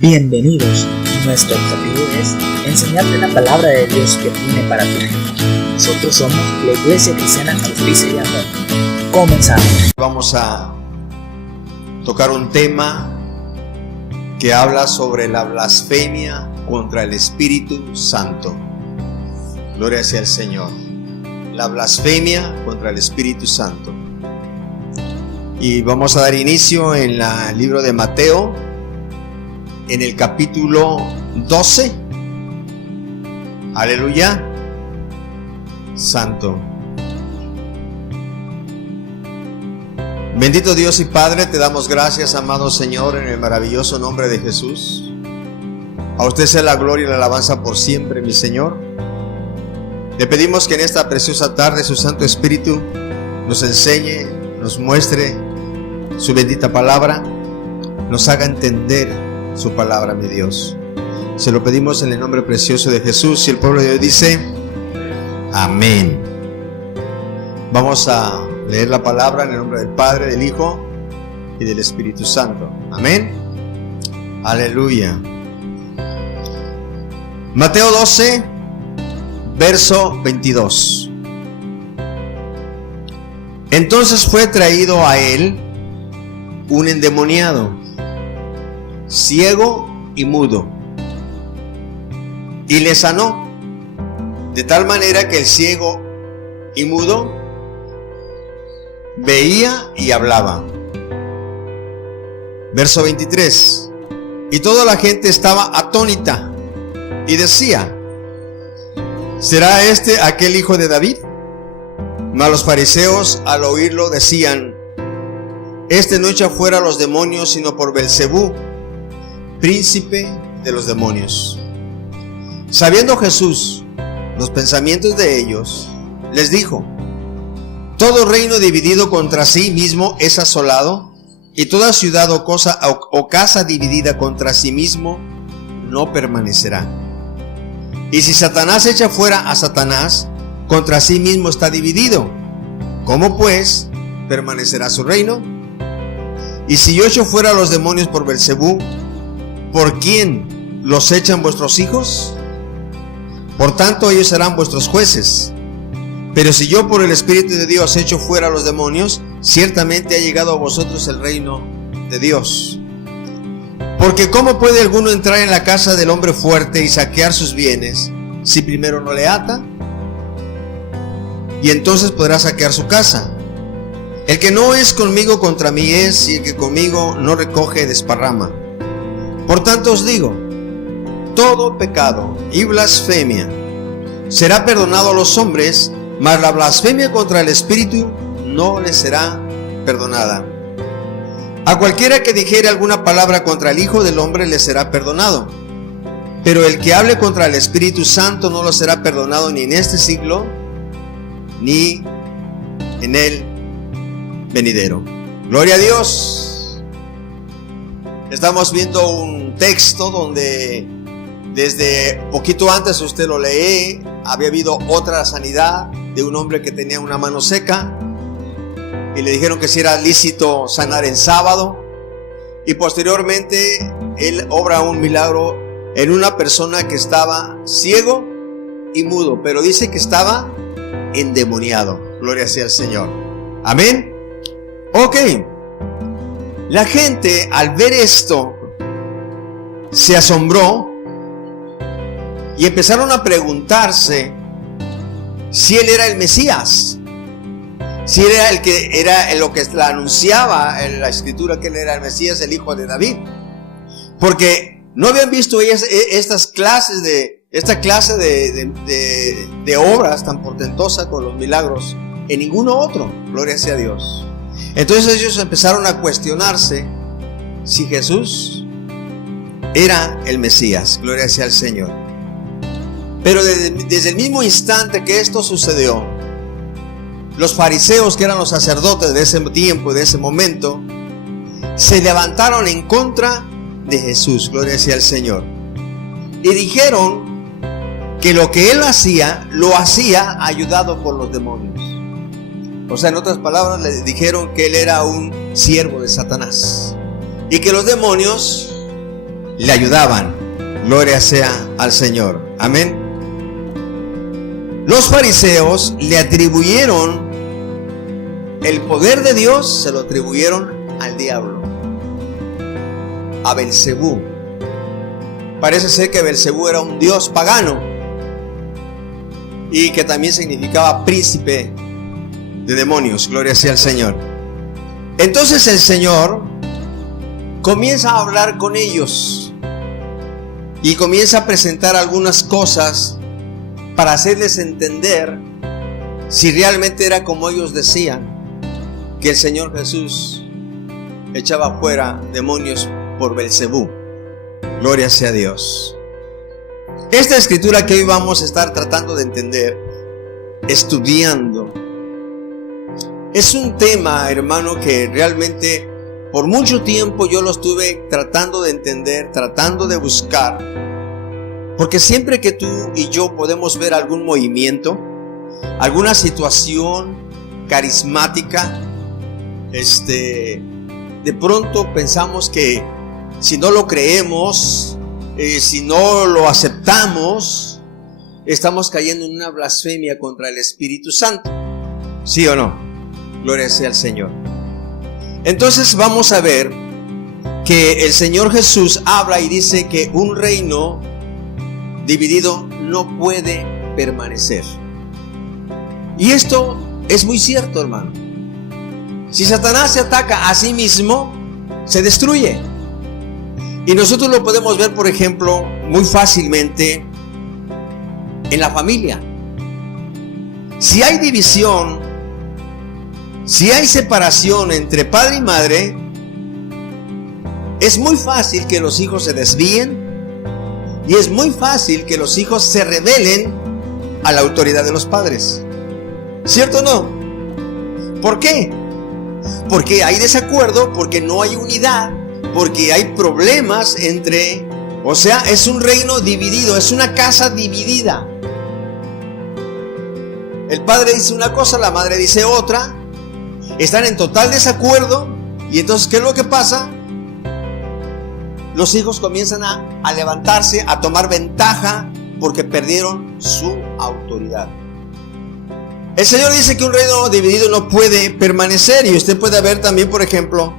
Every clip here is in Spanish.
Bienvenidos. Nuestro objetivo es enseñarte la palabra de Dios que tiene para tu vida. Nosotros somos la Iglesia Cristiana Justicia y Amor. Comenzamos. Vamos a tocar un tema que habla sobre la blasfemia contra el Espíritu Santo. Gloria sea al Señor. La blasfemia contra el Espíritu Santo. Y vamos a dar inicio en el libro de Mateo, en el capítulo 12. Aleluya. Santo. Bendito Dios y Padre, te damos gracias, amado Señor, en el maravilloso nombre de Jesús. A usted sea la gloria y la alabanza por siempre, mi Señor. Le pedimos que en esta preciosa tarde su Santo Espíritu nos enseñe, nos muestre su bendita palabra, nos haga entender su palabra, mi Dios. Se lo pedimos en el nombre precioso de Jesús, y el pueblo de Dios dice amén. Vamos a leer la palabra en el nombre del Padre, del Hijo y del Espíritu Santo. Amén. Aleluya. Mateo 12, verso 22. Entonces fue traído a él un endemoniado, ciego y mudo, y le sanó, de tal manera que el ciego y mudo veía y hablaba. Verso 23. Y toda la gente estaba atónita y decía: ¿será este aquel hijo de David? Mas los fariseos al oírlo decían: este no echa fuera a los demonios, sino por Belcebú, príncipe de los demonios. Sabiendo Jesús los pensamientos de ellos, les dijo: todo reino dividido contra sí mismo es asolado, y toda ciudad o casa dividida contra sí mismo no permanecerá. Y si Satanás echa fuera a Satanás, contra sí mismo está dividido. ¿Cómo pues permanecerá su reino? Y si yo echo fuera a los demonios por Belcebú, ¿por quién los echan vuestros hijos? Por tanto ellos serán vuestros jueces. Pero si yo por el Espíritu de Dios echo fuera a los demonios, ciertamente ha llegado a vosotros el reino de Dios. Porque ¿cómo puede alguno entrar en la casa del hombre fuerte y saquear sus bienes, si primero no le ata? Y entonces podrá saquear su casa. El que no es conmigo contra mí es, y el que conmigo no recoge desparrama. Por tanto os digo, todo pecado y blasfemia será perdonado a los hombres, mas la blasfemia contra el Espíritu no les será perdonada. A cualquiera que dijere alguna palabra contra el Hijo del Hombre le será perdonado, pero el que hable contra el Espíritu Santo no lo será perdonado ni en este siglo, ni en el venidero. Gloria a Dios. Estamos viendo un texto donde desde poquito antes, usted lo lee, había habido otra sanidad de un hombre que tenía una mano seca y le dijeron que si era lícito sanar en sábado, y posteriormente él obra un milagro en una persona que estaba ciego y mudo, pero dice que estaba endemoniado. Gloria sea al Señor. Amén. Ok, la gente al ver esto se asombró y empezaron a preguntarse si él era el Mesías, si él era el que era lo que la anunciaba en la escritura, que él era el Mesías, el hijo de David, porque no habían visto ellas esta clase de obras tan portentosas con los milagros en ninguno otro. Gloria sea a Dios. Entonces ellos empezaron a cuestionarse si Jesús era el Mesías. Gloria sea al Señor. Pero desde el mismo instante que esto sucedió, los fariseos, que eran los sacerdotes de ese tiempo, de ese momento, se levantaron en contra de Jesús. Gloria sea al Señor. Y dijeron que lo que él hacía, lo hacía ayudado por los demonios. O sea, en otras palabras, le dijeron que él era un siervo de Satanás y que los demonios le ayudaban. Gloria sea al Señor. Amén. Los fariseos le atribuyeron el poder de Dios, se lo atribuyeron al diablo, a Belcebú. Parece ser que Belcebú era un dios pagano y que también significaba príncipe de demonios. Gloria sea al Señor. Entonces el Señor comienza a hablar con ellos y comienza a presentar algunas cosas para hacerles entender si realmente era como ellos decían, que el Señor Jesús echaba fuera demonios por Belcebú. Gloria sea a Dios. Esta escritura que hoy vamos a estar tratando de entender, estudiando, es un tema, hermano, que realmente por mucho tiempo yo lo estuve tratando de entender, tratando de buscar, porque siempre que tú y yo podemos ver algún movimiento, alguna situación carismática, de pronto pensamos que si no lo creemos, si no lo aceptamos, estamos cayendo en una blasfemia contra el Espíritu Santo. ¿Sí o no? Gloria sea al Señor. Entonces vamos a ver que el Señor Jesús habla y dice que un reino dividido no puede permanecer. Y esto es muy cierto, hermano. Si Satanás se ataca a sí mismo, se destruye. Y nosotros lo podemos ver, por ejemplo, muy fácilmente en la familia. Si hay división, si hay separación entre padre y madre, es muy fácil que los hijos se desvíen y es muy fácil que los hijos se rebelen a la autoridad de los padres. ¿Cierto o no? ¿Por qué? Porque hay desacuerdo, porque no hay unidad, porque hay problemas entre, o sea, es un reino dividido, es una casa dividida. El padre dice una cosa, la madre dice otra, están en total desacuerdo, y entonces, ¿qué es lo que pasa? Los hijos comienzan a levantarse, a tomar ventaja, porque perdieron su autoridad. El Señor dice que un reino dividido no puede permanecer. Y usted puede ver también, por ejemplo,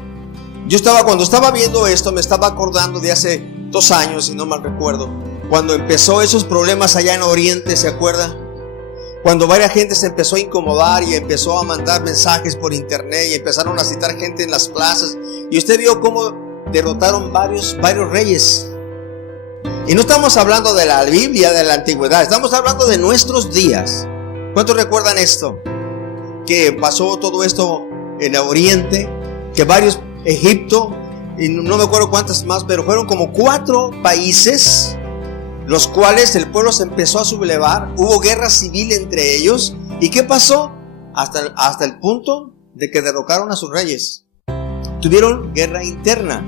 cuando estaba viendo esto, me estaba acordando de hace 2 años, si no mal recuerdo, cuando empezó esos problemas allá en Oriente, ¿se acuerda? Cuando varias gente se empezó a incomodar y empezó a mandar mensajes por internet y empezaron a citar gente en las plazas, y usted vio cómo derrotaron varios reyes. Y no estamos hablando de la Biblia, de la antigüedad, estamos hablando de nuestros días. ¿Cuántos recuerdan esto? Que pasó todo esto en Oriente, que varios, Egipto, y no me acuerdo cuántas más, pero fueron como 4 países, los cuales el pueblo se empezó a sublevar, hubo guerra civil entre ellos. ¿Y qué pasó? Hasta el punto de que derrocaron a sus reyes. Tuvieron guerra interna.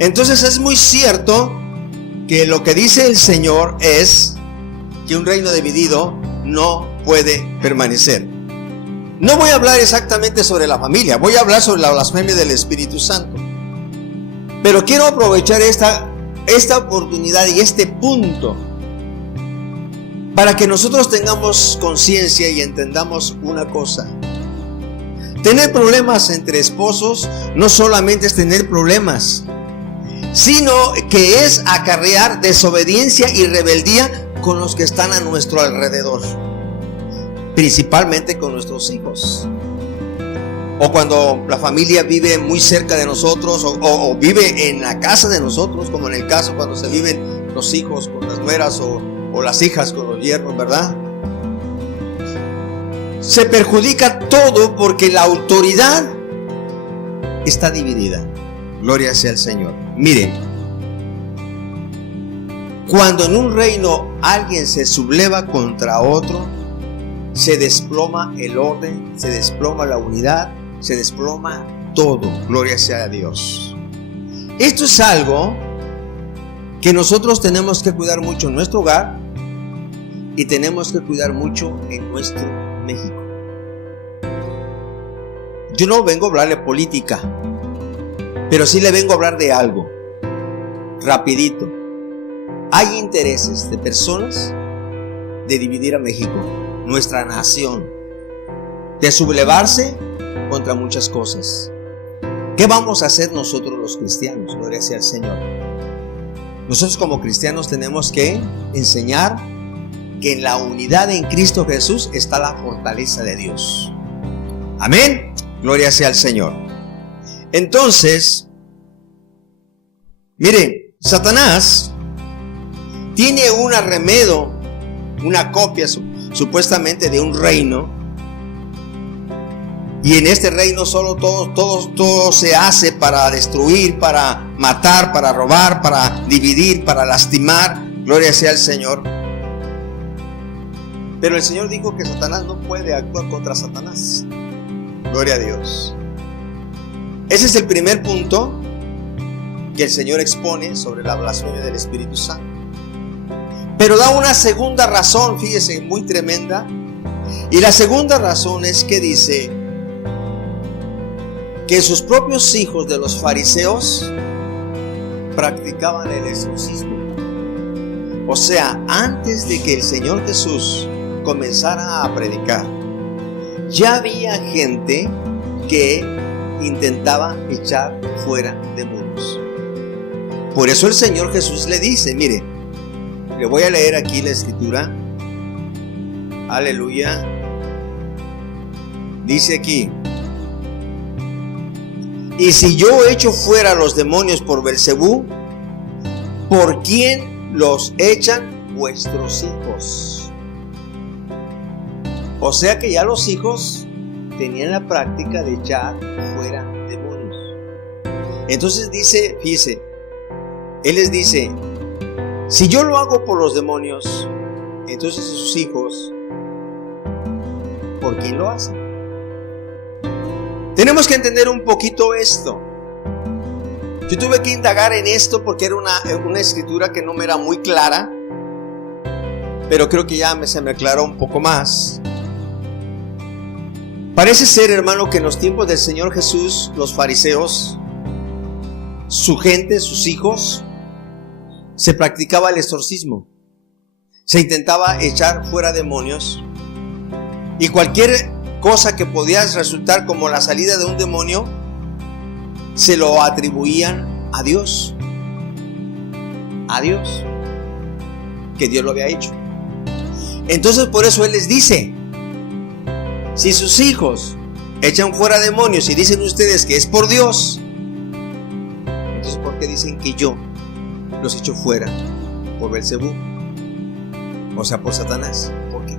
Entonces es muy cierto que lo que dice el Señor es que un reino dividido no puede permanecer. No voy a hablar exactamente sobre la familia, voy a hablar sobre la blasfemia del Espíritu Santo. Pero quiero aprovechar esta oportunidad y este punto para que nosotros tengamos conciencia y entendamos una cosa. Tener problemas entre esposos no solamente es tener problemas, sino que es acarrear desobediencia y rebeldía con los que están a nuestro alrededor, principalmente con nuestros hijos, o cuando la familia vive muy cerca de nosotros, o vive en la casa de nosotros, como en el caso cuando se viven los hijos con las nueras, o las hijas con los yernos, ¿verdad? Se perjudica todo porque la autoridad está dividida. Gloria sea al Señor. Miren, cuando en un reino alguien se subleva contra otro, se desploma el orden, se desploma la unidad, se desploma todo. Gloria sea a Dios. Esto es algo que nosotros tenemos que cuidar mucho en nuestro hogar y tenemos que cuidar mucho en nuestro México. Yo no vengo a hablar de política, pero sí le vengo a hablar de algo. rapidito. Hay intereses de personas de dividir a México, nuestra nación, de sublevarse contra muchas cosas. ¿Qué vamos a hacer nosotros los cristianos? Gloria sea al Señor. Nosotros como cristianos tenemos que enseñar que en la unidad en Cristo Jesús está la fortaleza de Dios. Amén. Gloria sea al Señor. Entonces, miren, Satanás tiene un arremedo, una copia supuestamente de un reino. Y en este reino solo todo se hace para destruir, para matar, para robar, para dividir, para lastimar. Gloria sea al Señor. Pero el Señor dijo que Satanás no puede actuar contra Satanás. Gloria a Dios. Ese es el primer punto que el Señor expone sobre la blasfemia del Espíritu Santo. Pero da una segunda razón, fíjese, muy tremenda. Y la segunda razón es que dice que sus propios hijos de los fariseos practicaban el exorcismo. O sea, antes de que el Señor Jesús comenzara a predicar, ya había gente que intentaba echar fuera demonios. Por eso el Señor Jesús le dice, mire, le voy a leer aquí la escritura. Aleluya. Dice aquí: y si yo echo fuera los demonios por Belcebú, ¿por quién los echan vuestros hijos? O sea que ya los hijos tenían la práctica de echar fuera demonios. Entonces dice, fíjese, Él les dice, si yo lo hago por los demonios, entonces sus hijos, ¿por quién lo hacen? Tenemos que entender un poquito esto. Yo tuve que indagar en esto porque era una escritura que no me era muy clara, pero creo que ya se me aclaró un poco más. Parece ser, hermano, que en los tiempos del Señor Jesús, los fariseos, su gente, sus hijos, se practicaba el exorcismo. Se intentaba echar fuera demonios, y cualquier cosa que podía resultar como la salida de un demonio, se lo atribuían a Dios. A Dios. Que Dios lo había hecho. Entonces por eso Él les dice, si sus hijos echan fuera demonios y dicen ustedes que es por Dios, entonces ¿por qué dicen que yo los echo fuera por Belcebú? O sea, por Satanás. ¿Por qué?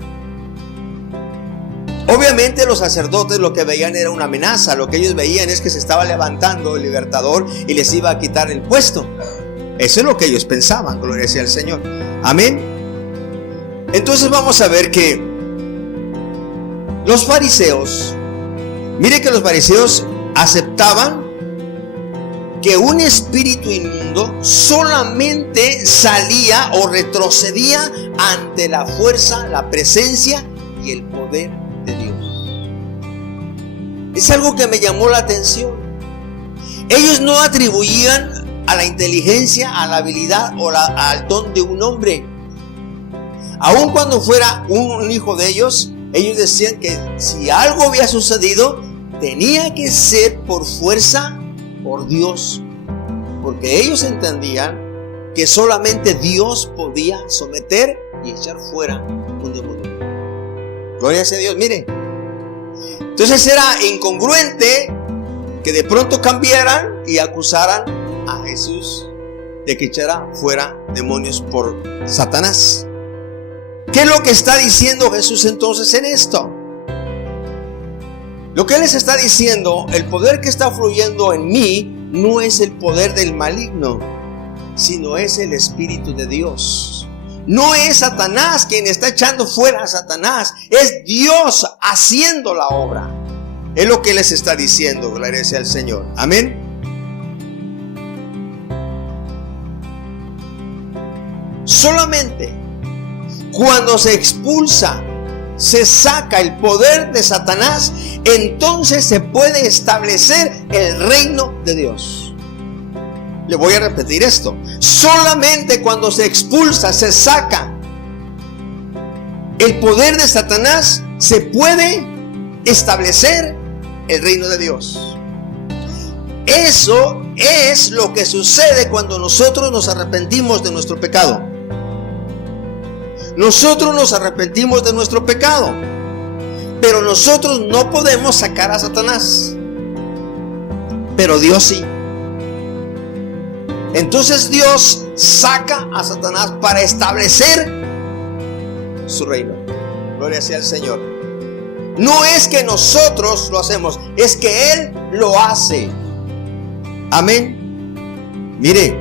Obviamente los sacerdotes lo que veían era una amenaza. Lo que ellos veían es que se estaba levantando el libertador y les iba a quitar el puesto. Eso es lo que ellos pensaban. Gloria sea al Señor. Amén. Entonces vamos a ver que los fariseos, mire que los fariseos aceptaban que un espíritu inmundo solamente salía o retrocedía ante la fuerza, la presencia y el poder de Dios. Es algo que me llamó la atención. Ellos no atribuían a la inteligencia, a la habilidad o al don de un hombre. Aun cuando fuera un hijo de ellos, ellos decían que si algo había sucedido, tenía que ser por fuerza, por Dios, porque ellos entendían que solamente Dios podía someter y echar fuera un demonio. Gloria a Dios, mire. Entonces era incongruente que de pronto cambiaran y acusaran a Jesús de que echara fuera demonios por Satanás. ¿Qué es lo que está diciendo Jesús entonces en esto? Lo que Él les está diciendo, el poder que está fluyendo en mí no es el poder del maligno, sino es el Espíritu de Dios. No es Satanás quien está echando fuera a Satanás, es Dios haciendo la obra. Es lo que Él les está diciendo, gloria sea al Señor. Amén. Solamente cuando se expulsa, se saca el poder de Satanás, entonces se puede establecer el reino de Dios. Le voy a repetir esto. Solamente cuando se expulsa, se saca el poder de Satanás, se puede establecer el reino de Dios. Eso es lo que sucede cuando nosotros nos arrepentimos de nuestro pecado. Nosotros nos arrepentimos de nuestro pecado, pero nosotros no podemos sacar a Satanás, pero Dios sí. Entonces Dios saca a Satanás para establecer su reino. Gloria sea al Señor. No es que nosotros lo hacemos, es que Él lo hace. Amén. Mire,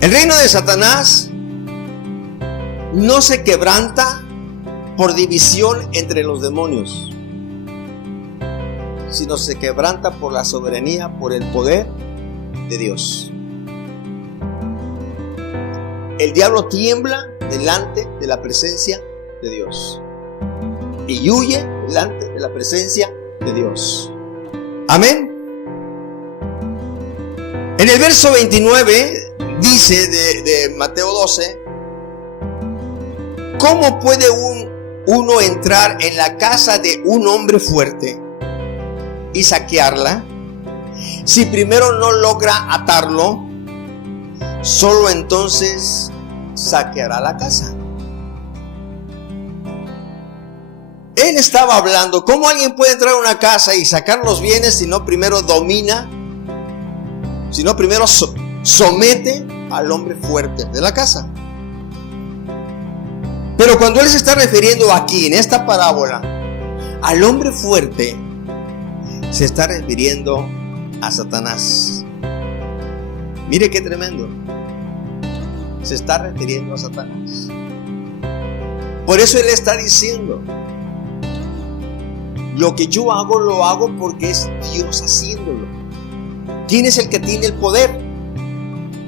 el reino de Satanás no se quebranta por división entre los demonios, sino se quebranta por la soberanía, por el poder de Dios. El diablo tiembla delante de la presencia de Dios y huye delante de la presencia de Dios. Amén. En el verso 29 dice de Mateo 12: ¿cómo puede uno entrar en la casa de un hombre fuerte y saquearla si primero no logra atarlo? Solo entonces saqueará la casa. Él estaba hablando cómo alguien puede entrar a una casa y sacar los bienes si no primero domina, si no primero somete al hombre fuerte de la casa. Pero cuando él se está refiriendo aquí en esta parábola al hombre fuerte, se está refiriendo a Satanás. Mire qué tremendo. Se está refiriendo a Satanás. Por eso él está diciendo: lo que yo hago, lo hago porque es Dios haciéndolo. ¿Quién es el que tiene el poder?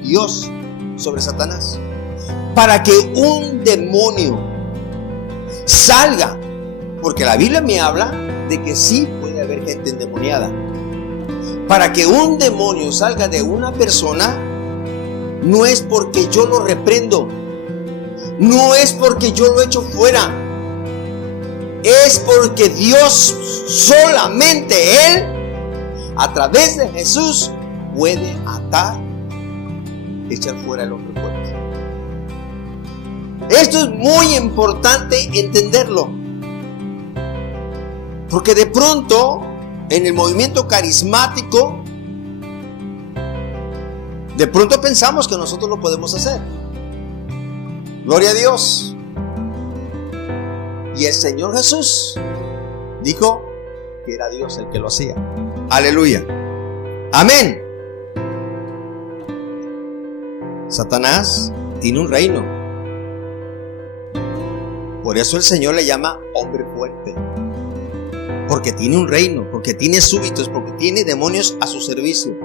Dios sobre Satanás. Para que un demonio salga, porque la Biblia me habla de que sí puede haber gente endemoniada. Para que un demonio salga de una persona, no es porque yo lo reprendo, no es porque yo lo echo fuera, es porque Dios, solamente Él, a través de Jesús, puede atar, echar fuera al hombre fuerte. Esto es muy importante entenderlo, porque de pronto en el movimiento carismático, de pronto pensamos que nosotros lo podemos hacer. Gloria a Dios. Y el Señor Jesús dijo que era Dios el que lo hacía. Aleluya. Amén. Satanás tiene un reino. Por eso el Señor le llama hombre fuerte. Porque tiene un reino, porque tiene súbditos, porque tiene demonios a su servicio.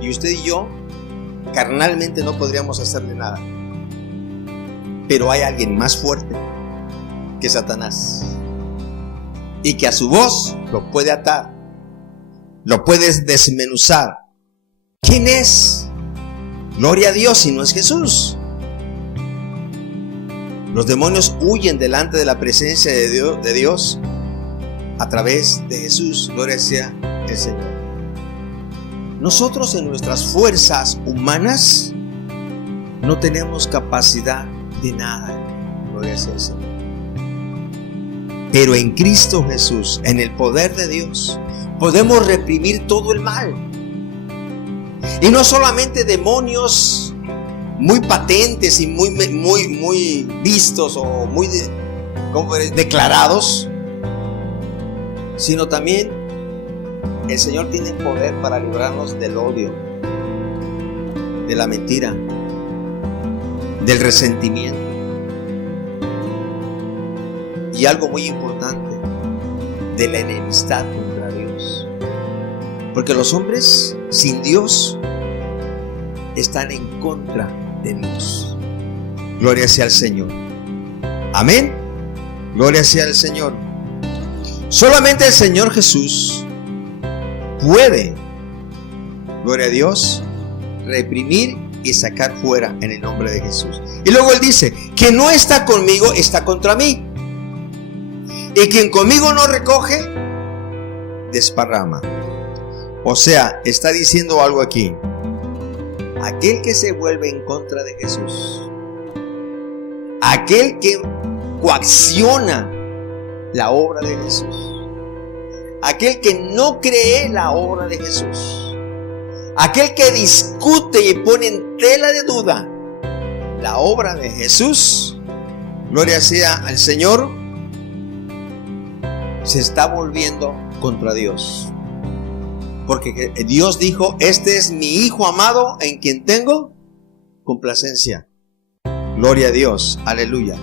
Y usted y yo, carnalmente, no podríamos hacerle nada. Pero hay alguien más fuerte que Satanás, y que a su voz lo puede atar, lo puedes desmenuzar. ¿Quién es? Gloria a Dios, si no es Jesús. Los demonios huyen delante de la presencia de Dios a través de Jesús. Gloria sea el Señor. Nosotros en nuestras fuerzas humanas no tenemos capacidad de nada. Gloria sea el Señor. Pero en Cristo Jesús, en el poder de Dios, podemos reprimir todo el mal. Y no solamente demonios muy patentes y muy vistos o muy declarados, sino también el Señor tiene poder para librarnos del odio, de la mentira, del resentimiento. Y algo muy importante, de la enemistad contra Dios. Porque los hombres sin Dios están en contra de Dios. Gloria sea al Señor. Amén. Gloria sea al Señor. Solamente el Señor Jesús puede gloria a Dios, reprimir y sacar fuera en el nombre de Jesús. Y luego él dice, quien no está conmigo está contra mí, y quien conmigo no recoge, desparrama. O sea, está diciendo algo aquí. Aquel que se vuelve en contra de Jesús, aquel que coacciona la obra de Jesús, aquel que no cree la obra de Jesús, aquel que discute y pone en tela de duda la obra de Jesús, gloria sea al Señor, se está volviendo contra Dios. Porque Dios dijo, este es mi Hijo amado en quien tengo complacencia. Gloria a Dios, aleluya.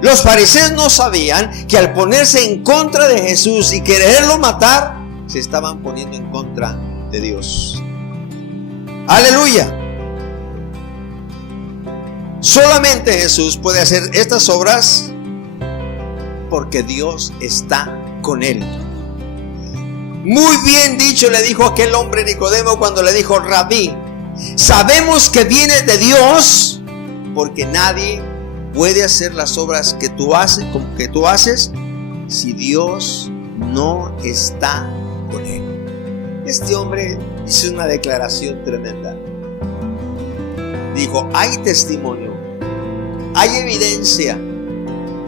Los fariseos no sabían que al ponerse en contra de Jesús y quererlo matar, se estaban poniendo en contra de Dios. Aleluya. Solamente Jesús puede hacer estas obras porque Dios está con él. Muy bien dicho le dijo aquel hombre Nicodemo cuando le dijo, Rabí, sabemos que vienes de Dios, porque nadie puede hacer las obras que tú haces si Dios no está con él. Este hombre hizo una declaración tremenda. Dijo, hay testimonio, hay evidencia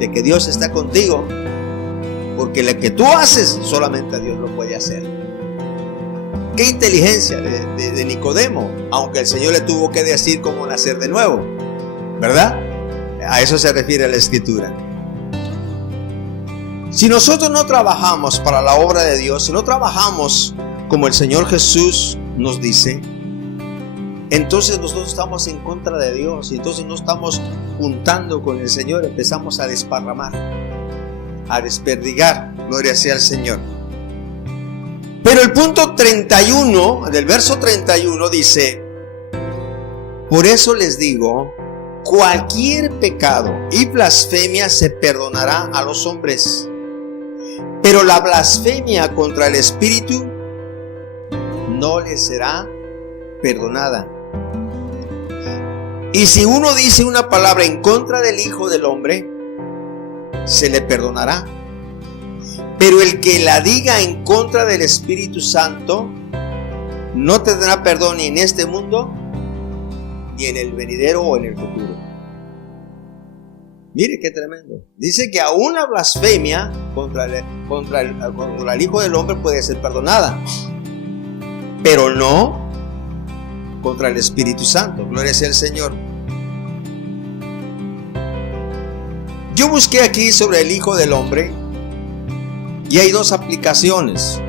de que Dios está contigo, porque lo que tú haces solamente a Dios lo puede hacer. Qué inteligencia de Nicodemo, aunque el Señor le tuvo que decir cómo nacer de nuevo, ¿verdad? A eso se refiere la Escritura. Si nosotros no trabajamos para la obra de Dios, si no trabajamos como el Señor Jesús nos dice, entonces nosotros estamos en contra de Dios, y entonces no estamos juntando con el Señor, empezamos a desparramar, a desperdigar, gloria sea al Señor. Pero el punto 31, del verso 31 dice, por eso les digo, cualquier pecado y blasfemia se perdonará a los hombres, pero la blasfemia contra el Espíritu no les será perdonada. Y si uno dice una palabra en contra del Hijo del Hombre, se le perdonará. Pero el que la diga en contra del Espíritu Santo no tendrá perdón ni en este mundo, ni en el venidero o en el futuro. Mire qué tremendo. Dice que aún la blasfemia contra el Hijo del Hombre puede ser perdonada, pero no contra el Espíritu Santo. Gloria sea al Señor. Yo busqué aquí sobre el Hijo del Hombre y hay dos aplicaciones.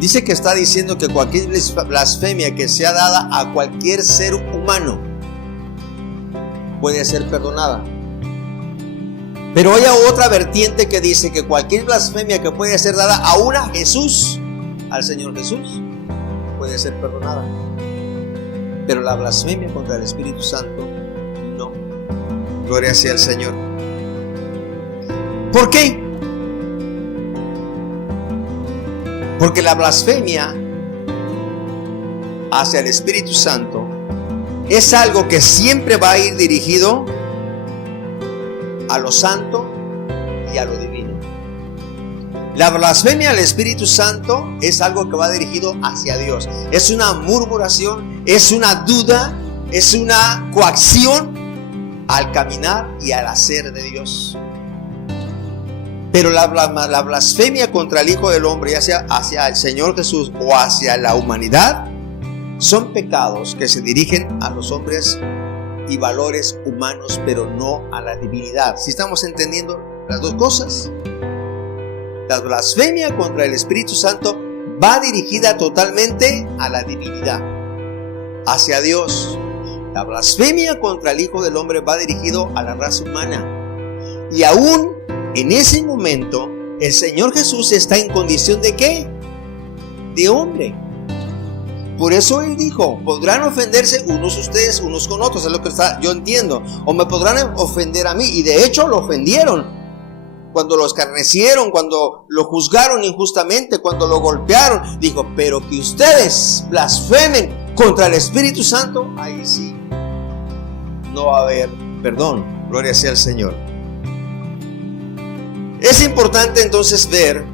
Dice que está diciendo que cualquier blasfemia que sea dada a cualquier ser humano puede ser perdonada. Pero hay otra vertiente que dice que cualquier blasfemia que puede ser dada aún a Jesús, al Señor Jesús, puede ser perdonada. Pero la blasfemia contra el Espíritu Santo, no. Gloria sea al Señor. ¿Por qué? Porque la blasfemia hacia el Espíritu Santo es algo que siempre va a ir dirigido a lo santo y a lo divino. La blasfemia al Espíritu Santo es algo que va dirigido hacia Dios. Es una murmuración, es una duda, es una coacción al caminar y al hacer de Dios. Pero la blasfemia contra el Hijo del Hombre, hacia el Señor Jesús o hacia la humanidad, son pecados que se dirigen a los hombres y valores humanos, pero no a la divinidad. ¿Sí estamos entendiendo las dos cosas? La blasfemia contra el Espíritu Santo va dirigida totalmente a la divinidad, hacia Dios. La blasfemia contra el Hijo del Hombre va dirigido a la raza humana. Y aún en ese momento, el Señor Jesús está en condición ¿de qué? De hombre. Por eso Él dijo, podrán ofenderse ustedes unos con otros, es lo que yo entiendo. O me podrán ofender a mí, y de hecho lo ofendieron. cuando lo escarnecieron, cuando lo juzgaron injustamente, cuando lo golpearon. Dijo, pero que ustedes blasfemen contra el Espíritu Santo, ahí sí no va a haber perdón. Gloria sea al Señor. Es importante entonces ver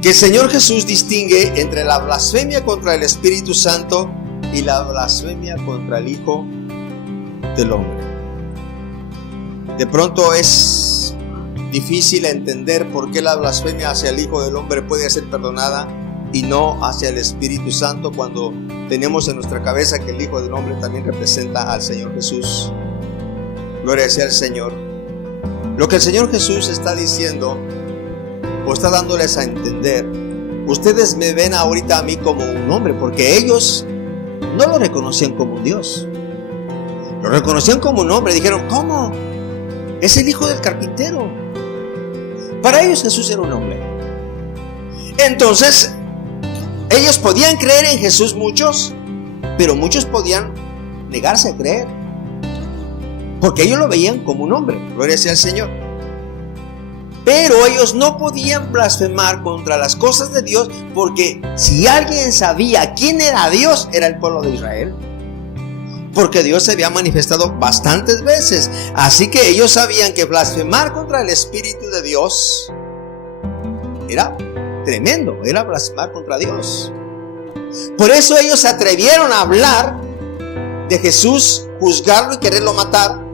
que el Señor Jesús distingue entre la blasfemia contra el Espíritu Santo y la blasfemia contra el Hijo del Hombre. De pronto es difícil entender por qué la blasfemia hacia el Hijo del Hombre puede ser perdonada y no hacia el Espíritu Santo, cuando tenemos en nuestra cabeza que el Hijo del Hombre también representa al Señor Jesús. Gloria sea al Señor. Lo que el Señor Jesús está diciendo o está dándoles a entender: ustedes me ven ahorita a mí como un hombre, porque ellos no lo reconocían como un Dios, lo reconocían como un hombre. Dijeron, ¿cómo? Es el hijo del carpintero. Para ellos Jesús era un hombre. Entonces ellos podían creer en Jesús, muchos, pero muchos podían negarse a creer, porque ellos lo veían como un hombre. Gloria sea al Señor. Pero ellos no podían blasfemar contra las cosas de Dios, porque si alguien sabía quién era Dios, era el pueblo de Israel. Porque Dios se había manifestado bastantes veces. Así que ellos sabían que blasfemar contra el Espíritu de Dios era tremendo, era blasfemar contra Dios. Por eso ellos se atrevieron a hablar de Jesús, juzgarlo y quererlo matar.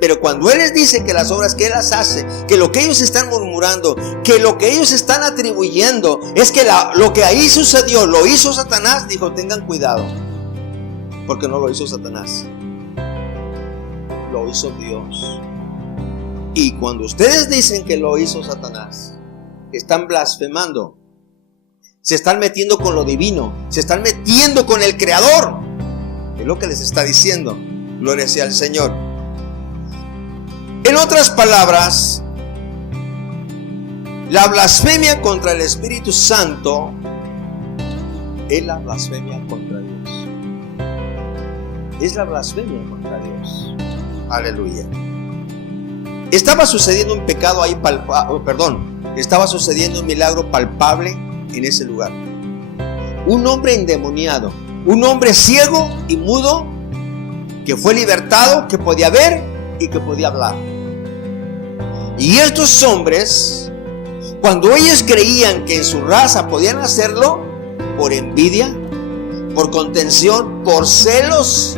Pero cuando Él les dice que las obras que Él las hace, que lo que ellos están murmurando, que lo que ellos están atribuyendo es que lo que ahí sucedió lo hizo Satanás, dijo, tengan cuidado, porque no lo hizo Satanás, lo hizo Dios. Y cuando ustedes dicen que lo hizo Satanás, están blasfemando, se están metiendo con lo divino, se están metiendo con el Creador. Es lo que les está diciendo. Gloria sea al Señor. En otras palabras, la blasfemia contra el Espíritu Santo es la blasfemia contra Dios. Es la blasfemia contra Dios. Aleluya. Estaba sucediendo un pecado ahí estaba sucediendo un milagro palpable en ese lugar. Un hombre endemoniado, un hombre ciego y mudo, que fue libertado, que podía ver y que podía hablar. Y estos hombres, cuando ellos creían que en su raza podían hacerlo, por envidia, por contención, por celos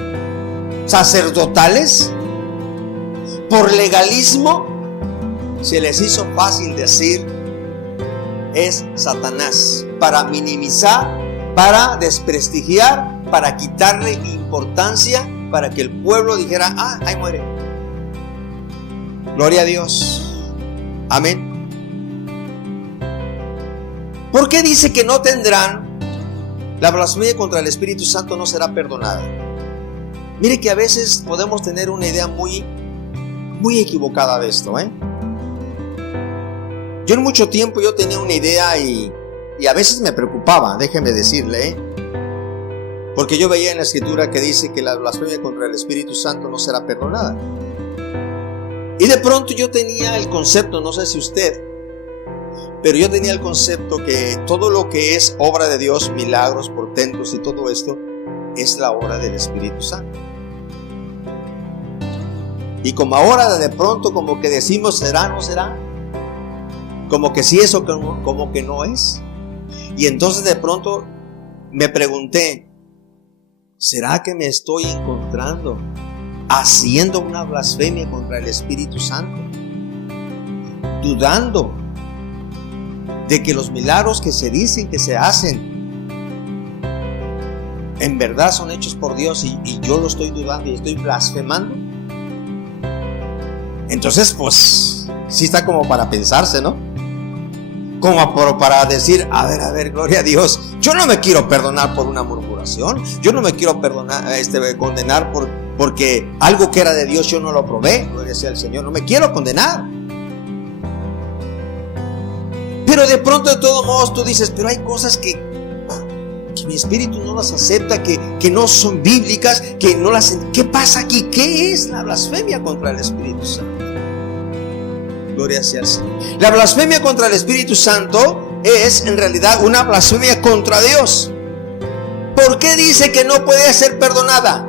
sacerdotales, por legalismo, se les hizo fácil decir, es Satanás, para minimizar, para desprestigiar, para quitarle importancia, para que el pueblo dijera, ahí muere. Gloria a Dios. Amén. ¿Por qué dice que no tendrán? La blasfemia contra el Espíritu Santo no será perdonada. Mire que a veces podemos tener una idea muy equivocada de esto, Yo en mucho tiempo yo tenía una idea y a veces me preocupaba, déjeme decirle, porque yo veía en la Escritura que dice que la blasfemia contra el Espíritu Santo no será perdonada. Y de pronto yo tenía el concepto, no sé si usted, pero yo tenía el concepto que todo lo que es obra de Dios, milagros, portentos y todo esto, es la obra del Espíritu Santo. Y como ahora de pronto como que decimos, ¿será, no será? Como que sí es o como que no es. Y entonces de pronto me pregunté, ¿será que me estoy encontrando haciendo una blasfemia contra el Espíritu Santo? Dudando de que los milagros que se dicen que se hacen en verdad son hechos por Dios y yo lo estoy dudando y estoy blasfemando. Entonces pues sí está como para pensarse, ¿no? Como para decir, a ver, gloria a Dios, yo no me quiero perdonar por una murmuración, yo no me quiero condenar porque algo que era de Dios yo no lo probé, gloria sea al Señor, no me quiero condenar. Pero de pronto de todos modos tú dices, pero hay cosas que que mi espíritu no las acepta, que no son bíblicas, que no las... ¿Qué pasa aquí? ¿Qué es la blasfemia contra el Espíritu Santo? Gloria sea al Señor. La blasfemia contra el Espíritu Santo es en realidad una blasfemia contra Dios. ¿Por qué dice que no puede ser perdonada?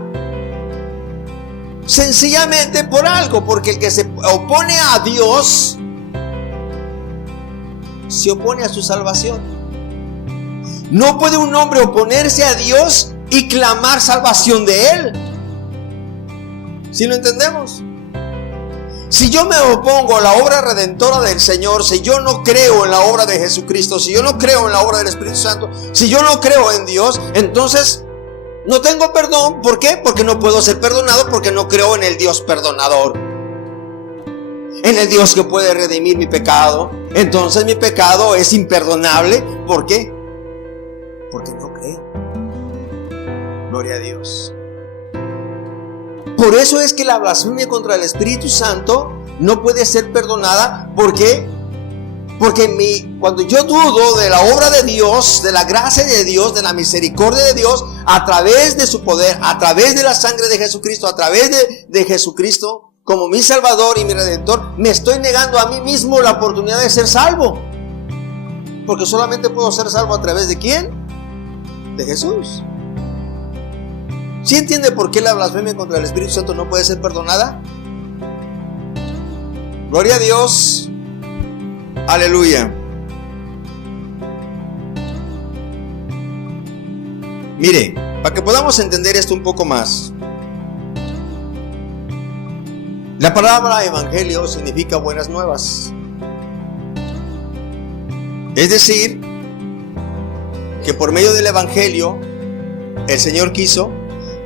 Sencillamente por algo, porque el que se opone a Dios se opone a su salvación. No puede un hombre oponerse a Dios y clamar salvación de Él. ¿Sí lo entendemos? Si yo me opongo a la obra redentora del Señor, si yo no creo en la obra de Jesucristo, si yo no creo en la obra del Espíritu Santo, si yo no creo en Dios, entonces no tengo perdón. ¿Por qué? Porque no puedo ser perdonado, porque no creo en el Dios perdonador, en el Dios que puede redimir mi pecado. Entonces mi pecado es imperdonable. ¿Por qué? Porque no creo. Gloria a Dios. Por eso es que la blasfemia contra el Espíritu Santo no puede ser perdonada. ¿Por qué? Porque cuando yo dudo de la obra de Dios, de la gracia de Dios, de la misericordia de Dios, a través de su poder, a través de la sangre de Jesucristo, a través de Jesucristo como mi Salvador y mi Redentor, me estoy negando a mí mismo la oportunidad de ser salvo. Porque solamente puedo ser salvo a través de ¿quién? De Jesús. ¿Sí entiende por qué la blasfemia contra el Espíritu Santo no puede ser perdonada? Gloria a Dios. Aleluya. Mire, para que podamos entender esto un poco más, la palabra evangelio significa buenas nuevas. Es decir, que por medio del evangelio el Señor quiso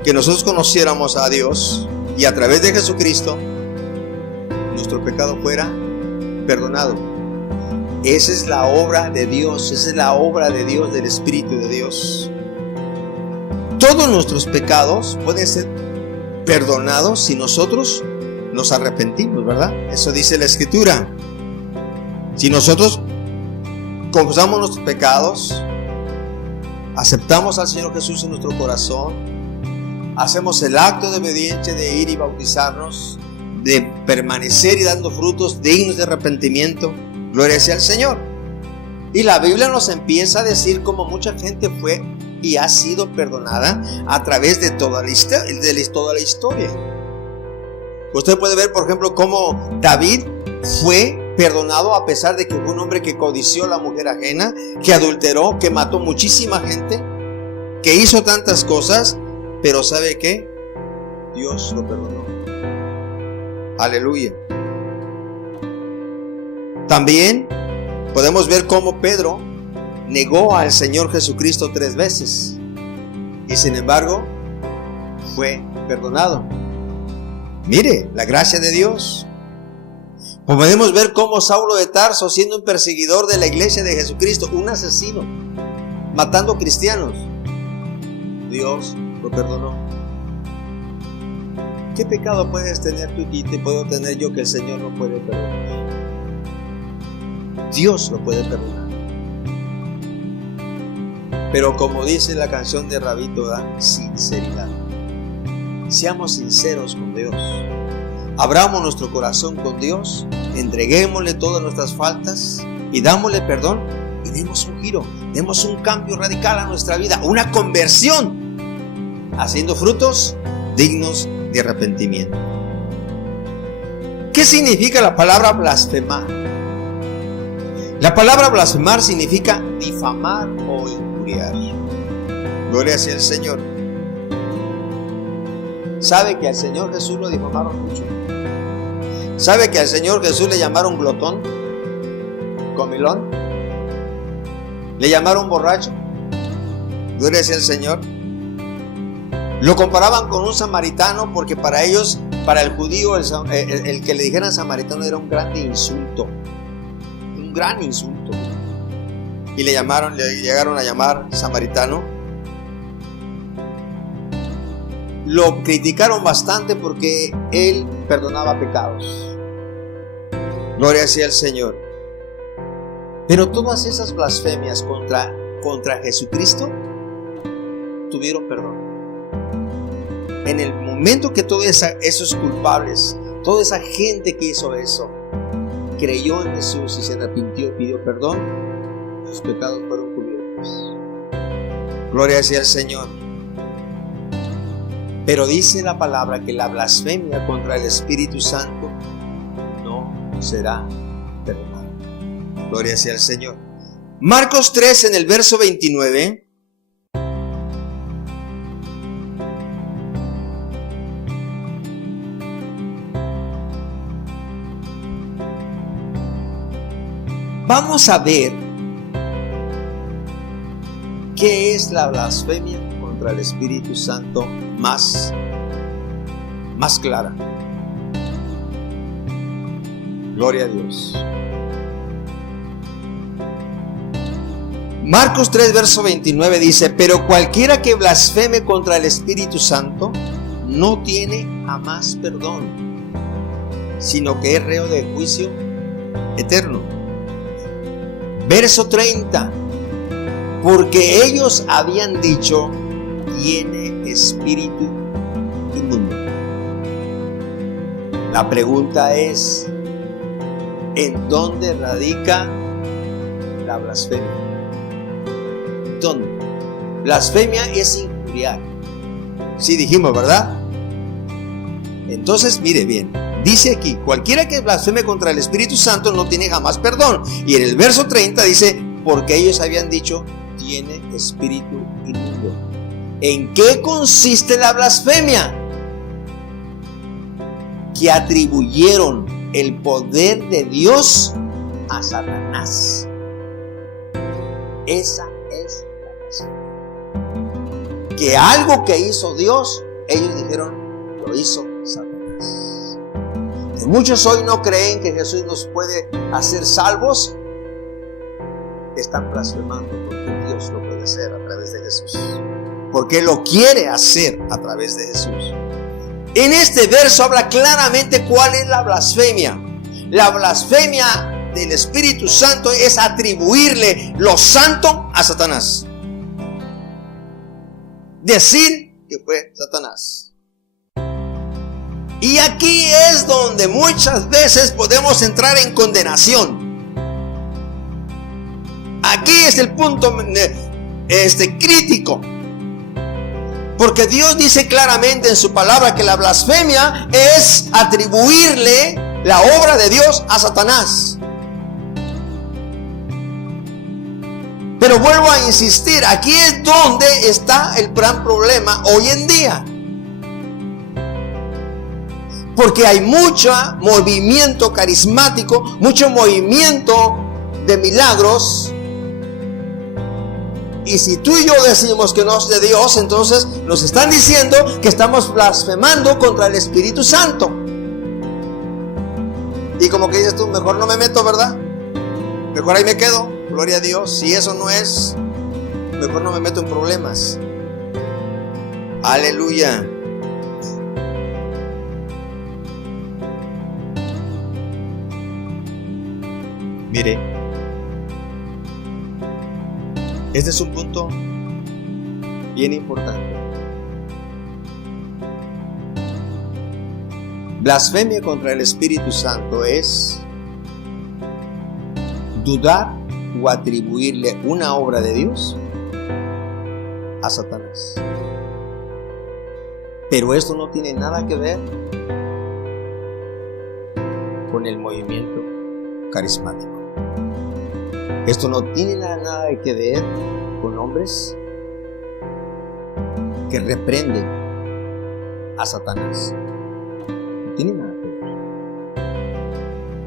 que nosotros conociéramos a Dios y a través de Jesucristo nuestro pecado fuera perdonado. Esa es la obra de Dios, esa es la obra de Dios, del Espíritu de Dios. Todos nuestros pecados pueden ser perdonados si nosotros nos arrepentimos, ¿verdad? Eso dice la Escritura. Si nosotros confesamos nuestros pecados, aceptamos al Señor Jesús en nuestro corazón, hacemos el acto de obediencia de ir y bautizarnos, de permanecer y dando frutos dignos de arrepentimiento, gloria sea al Señor. Y la Biblia nos empieza a decir cómo mucha gente fue y ha sido perdonada a través de toda la historia. Usted puede ver, por ejemplo, cómo David fue perdonado a pesar de que fue un hombre que codició a la mujer ajena, que adulteró, que mató muchísima gente, que hizo tantas cosas, pero ¿sabe qué? Dios lo perdonó. Aleluya. También podemos ver cómo Pedro negó al Señor Jesucristo 3 veces y sin embargo fue perdonado. Mire, la gracia de Dios. Podemos ver cómo Saulo de Tarso, siendo un perseguidor de la iglesia de Jesucristo, un asesino, matando cristianos, Dios lo perdonó. ¿Qué pecado puedes tener tú y te puedo tener yo que el Señor no puede perdonar? Dios lo puede perdonar. Pero como dice la canción de Rabito, sinceridad. Seamos sinceros con Dios. Abramos nuestro corazón con Dios, entreguémosle todas nuestras faltas y dámosle perdón y demos un giro, demos un cambio radical a nuestra vida, una conversión, haciendo frutos dignos de arrepentimiento. ¿Qué significa la palabra blasfemar? La palabra blasfemar significa difamar o injuriar. Gloria sea el Señor. ¿Sabe que al Señor Jesús lo difamaron mucho? ¿Sabe que al Señor Jesús le llamaron glotón? ¿Comilón? ¿Le llamaron borracho? Gloria sea el Señor. Lo comparaban con un samaritano porque para ellos, para el judío, el que le dijeran samaritano era un grande insulto. Un gran insulto. Y le llegaron a llamar samaritano. Lo criticaron bastante porque él perdonaba pecados. Gloria sea al Señor. Pero todas esas blasfemias contra Jesucristo obtuvieron perdón. En el momento que todos esos culpables, toda esa gente que hizo eso, creyó en Jesús y se arrepintió y pidió perdón, sus pecados fueron cubiertos. Gloria sea al Señor. Pero dice la palabra que la blasfemia contra el Espíritu Santo no será perdonada. Gloria sea al Señor. Marcos 3 en el verso 29. Vamos a ver qué es la blasfemia contra el Espíritu Santo más clara. Gloria a Dios. Marcos 3 verso 29 dice: pero cualquiera que blasfeme contra el Espíritu Santo no tiene jamás perdón, sino que es reo de juicio eterno. Verso 30: porque ellos habían dicho: tiene espíritu inmundo. La pregunta es: ¿en dónde radica la blasfemia? ¿Dónde? Blasfemia es injuriar. Sí dijimos, ¿verdad? Entonces, mire bien. Dice aquí: cualquiera que blasfeme contra el Espíritu Santo no tiene jamás perdón. Y en el verso 30 dice: porque ellos habían dicho: tiene espíritu inmundo. ¿En qué consiste la blasfemia? Que atribuyeron el poder de Dios a Satanás. Esa es la blasfemia. Que algo que hizo Dios, ellos dijeron: lo hizo Satanás. Muchos hoy no creen que Jesús nos puede hacer salvos. Están blasfemando porque Dios lo puede hacer a través de Jesús, porque lo quiere hacer a través de Jesús. En este verso habla claramente cuál es la blasfemia. La blasfemia del Espíritu Santo es atribuirle lo santo a Satanás. Decir que fue Satanás. Y aquí es donde muchas veces podemos entrar en condenación. Aquí es el punto crítico. Porque Dios dice claramente en su palabra que la blasfemia es atribuirle la obra de Dios a Satanás. Pero vuelvo a insistir, aquí es donde está el gran problema hoy en día. Porque hay mucho movimiento carismático, mucho movimiento de milagros. Y si tú y yo decimos que no es de Dios, entonces nos están diciendo que estamos blasfemando contra el Espíritu Santo. Y como que dices tú: mejor no me meto, ¿verdad? Mejor ahí me quedo. Gloria a Dios. Si eso no es, mejor no me meto en problemas. Aleluya. Mire, este es un punto bien importante. Blasfemia contra el Espíritu Santo es dudar o atribuirle una obra de Dios a Satanás. Pero esto no tiene nada que ver con el movimiento carismático. Esto no tiene nada que ver con hombres que reprenden a Satanás. No tiene nada que ver.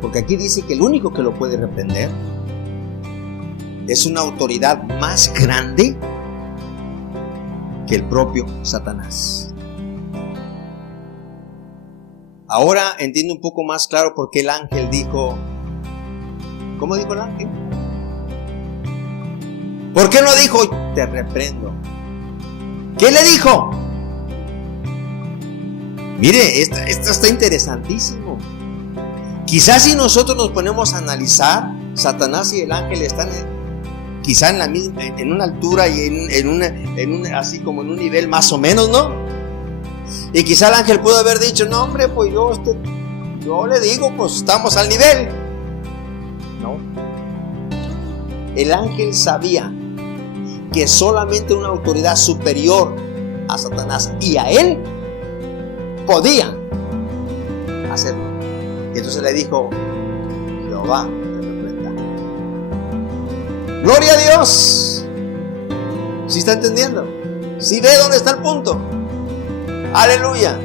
Porque aquí dice que el único que lo puede reprender es una autoridad más grande que el propio Satanás. Ahora entiendo un poco más claro por qué el ángel dijo... ¿Cómo dijo el ángel? ¿Por qué no dijo te reprendo? ¿Qué le dijo? Mire, esto está interesantísimo. Quizás si nosotros nos ponemos a analizar, Satanás y el ángel están quizá en la misma, en una altura y así como en un nivel más o menos, ¿no? Y quizá el ángel pudo haber dicho, no hombre, pues yo le digo, pues estamos al nivel. No. El ángel sabía que solamente una autoridad superior a Satanás y a él podía hacerlo. Y entonces le dijo, Jehová te reprenda. Gloria a Dios. ¿Sí está entendiendo? ¿Sí ve dónde está el punto? Aleluya.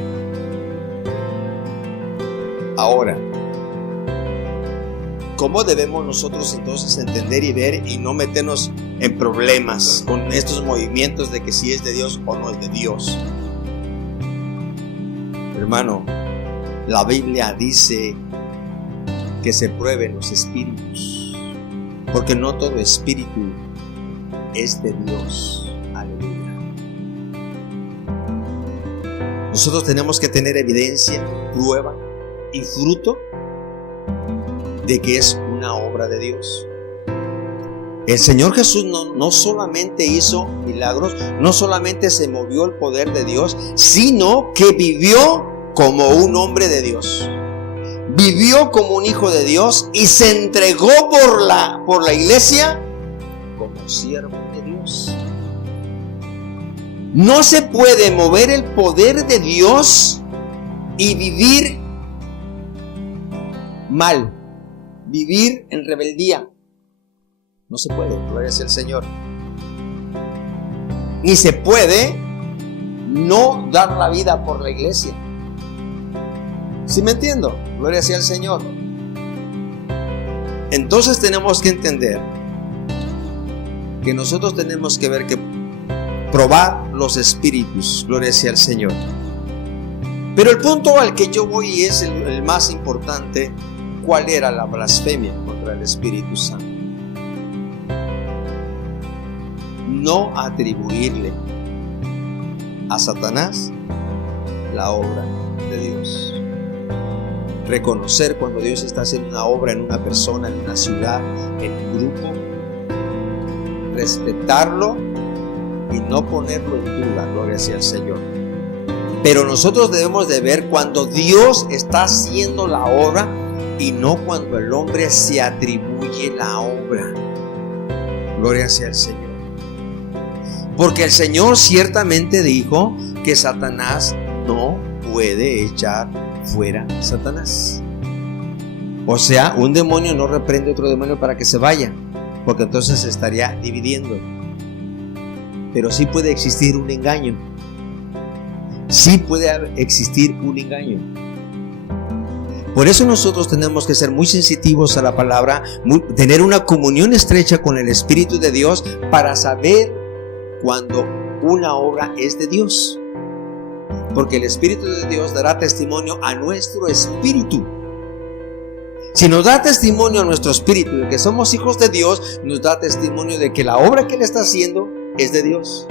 Ahora, ¿cómo debemos nosotros entonces entender y ver y no meternos en problemas con estos movimientos de que si es de Dios o no es de Dios? Hermano, la Biblia dice que se prueben los espíritus, porque no todo espíritu es de Dios. Aleluya. Nosotros tenemos que tener evidencia, prueba y fruto de que es una obra de Dios. El Señor Jesús no solamente hizo milagros, no solamente se movió el poder de Dios, sino que vivió como un hombre de Dios. Vivió como un hijo de Dios y se entregó por la iglesia como siervo de Dios. No se puede mover el poder de Dios y vivir mal, vivir en rebeldía. No se puede, gloria sea el Señor. Ni se puede no dar la vida por la iglesia. ¿Sí me entiendo? Gloria sea el Señor. Entonces tenemos que entender que nosotros tenemos que ver que probar los espíritus, gloria sea el Señor. Pero el punto al que yo voy es el más importante. ¿Cuál era la blasfemia contra el Espíritu Santo? No atribuirle a Satanás la obra de Dios. Reconocer cuando Dios está haciendo una obra en una persona, en una ciudad, en un grupo. Respetarlo y no ponerlo en duda, gloria sea el Señor. Pero nosotros debemos de ver cuando Dios está haciendo la obra y no cuando el hombre se atribuye la obra. Gloria sea el Señor. Porque el Señor ciertamente dijo que Satanás no puede echar fuera a Satanás. O sea, un demonio no reprende a otro demonio para que se vaya, porque entonces se estaría dividiendo. Pero sí puede existir un engaño. Sí puede existir un engaño. Por eso nosotros tenemos que ser muy sensitivos a la palabra, tener una comunión estrecha con el Espíritu de Dios para saber cuando una obra es de Dios. Porque el Espíritu de Dios dará testimonio a nuestro espíritu. Si nos da testimonio a nuestro espíritu de que somos hijos de Dios, nos da testimonio de que la obra que Él está haciendo es de Dios.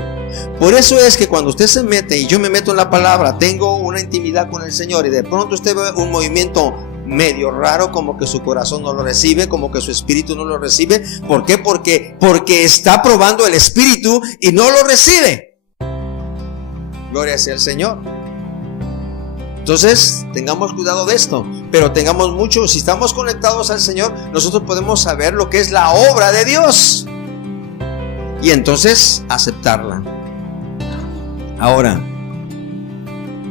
Por eso es que cuando usted se mete y yo me meto en la palabra, tengo una intimidad con el Señor y de pronto usted ve un movimiento medio raro, como que su corazón no lo recibe, como que su espíritu no lo recibe. ¿Por qué? Porque está probando el espíritu y no lo recibe. Gloria sea el Señor. Entonces tengamos cuidado de esto, pero tengamos mucho, si estamos conectados al Señor, nosotros podemos saber lo que es la obra de Dios y entonces aceptarla. Ahora,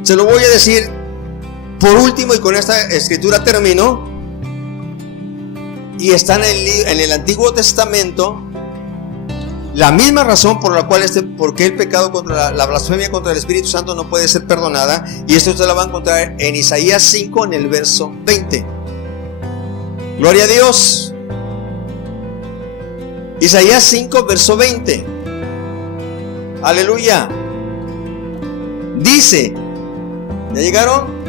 se lo voy a decir por último y con esta escritura termino. Y está en el Antiguo Testamento la misma razón por la cual porque el pecado contra la blasfemia contra el Espíritu Santo no puede ser perdonada. Y esto usted lo va a encontrar en Isaías 5 en el verso 20. Gloria a Dios. Isaías 5 verso 20. Aleluya. Dice, ¿ya llegaron?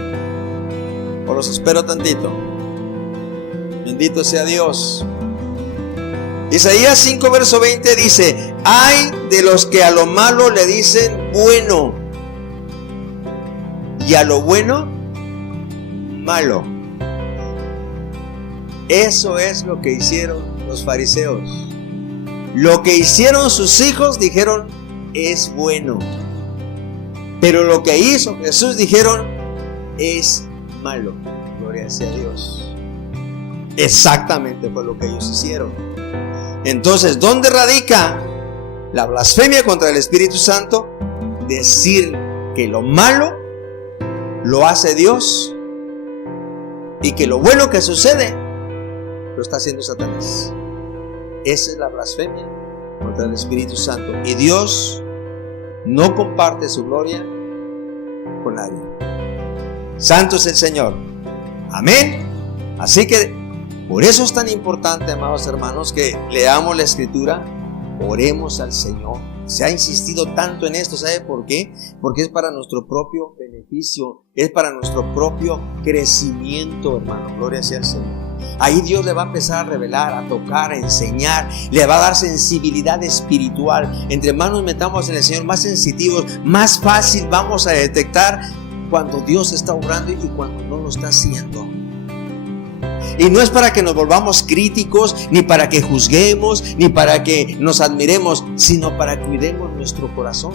O los espero tantito. Bendito sea Dios. Isaías 5 verso 20 dice: ay de los que a lo malo le dicen bueno y a lo bueno malo. Eso es lo que hicieron los fariseos. Lo que hicieron sus hijos dijeron es bueno, pero lo que hizo Jesús dijeron es malo. Gloria sea a Dios. Exactamente fue lo que ellos hicieron. Entonces, ¿dónde radica la blasfemia contra el Espíritu Santo? Decir que lo malo lo hace Dios y que lo bueno que sucede lo está haciendo Satanás. Esa es la blasfemia contra el Espíritu Santo. Y Dios no comparte su gloria con nadie. Santo es el Señor. Amén. Así que por eso es tan importante, amados hermanos, que leamos la Escritura, oremos al Señor. Se ha insistido tanto en esto, ¿sabe por qué? Porque es para nuestro propio beneficio, es para nuestro propio crecimiento, hermano. Gloria sea al Señor. Ahí Dios le va a empezar a revelar, a tocar, a enseñar, le va a dar sensibilidad espiritual. Entre más nos metamos en el Señor, más sensitivos, más fácil vamos a detectar cuando Dios está obrando y cuando no lo está haciendo. Y no es para que nos volvamos críticos, ni para que juzguemos, ni para que nos admiremos, sino para que cuidemos nuestro corazón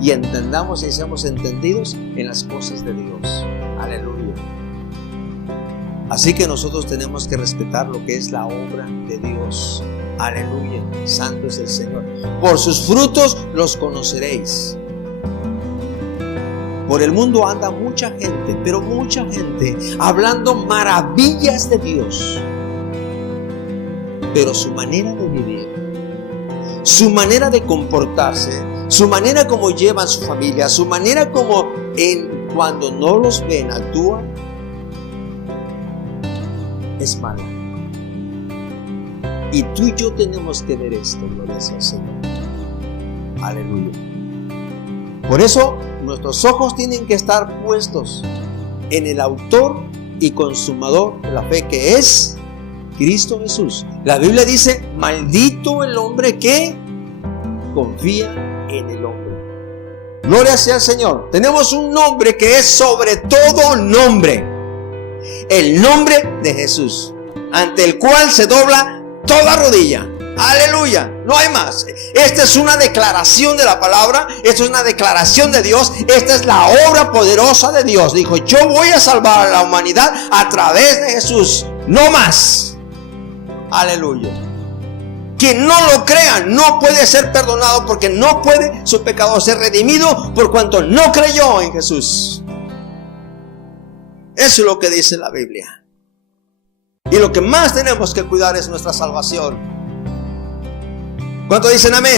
y entendamos y seamos entendidos en las cosas de Dios. Aleluya. Así que nosotros tenemos que respetar lo que es la obra de Dios. Aleluya. Santo es el Señor. Por sus frutos los conoceréis. Por el mundo anda mucha gente, pero mucha gente hablando maravillas de Dios. Pero su manera de vivir, su manera de comportarse, su manera como llevan su familia, su manera como cuando no los ven actúan, es mala. Y tú y yo tenemos que ver esto, gloria sea al Señor. Aleluya. Por eso nuestros ojos tienen que estar puestos en el autor y consumador de la fe, que es Cristo Jesús. La Biblia dice: maldito el hombre que confía en el hombre. Gloria sea al Señor. Tenemos un nombre que es sobre todo nombre, el nombre de Jesús, ante el cual se dobla toda rodilla. Aleluya, no hay más. Esta es una declaración de la palabra, esta es una declaración de Dios, esta es la obra poderosa de Dios. Dijo: yo voy a salvar a la humanidad a través de Jesús, no más. Aleluya. Quien no lo crea no puede ser perdonado, porque no puede su pecado ser redimido por cuanto no creyó en Jesús. Eso es lo que dice la Biblia. Y lo que más tenemos que cuidar es nuestra salvación. ¿Cuántos dicen amén?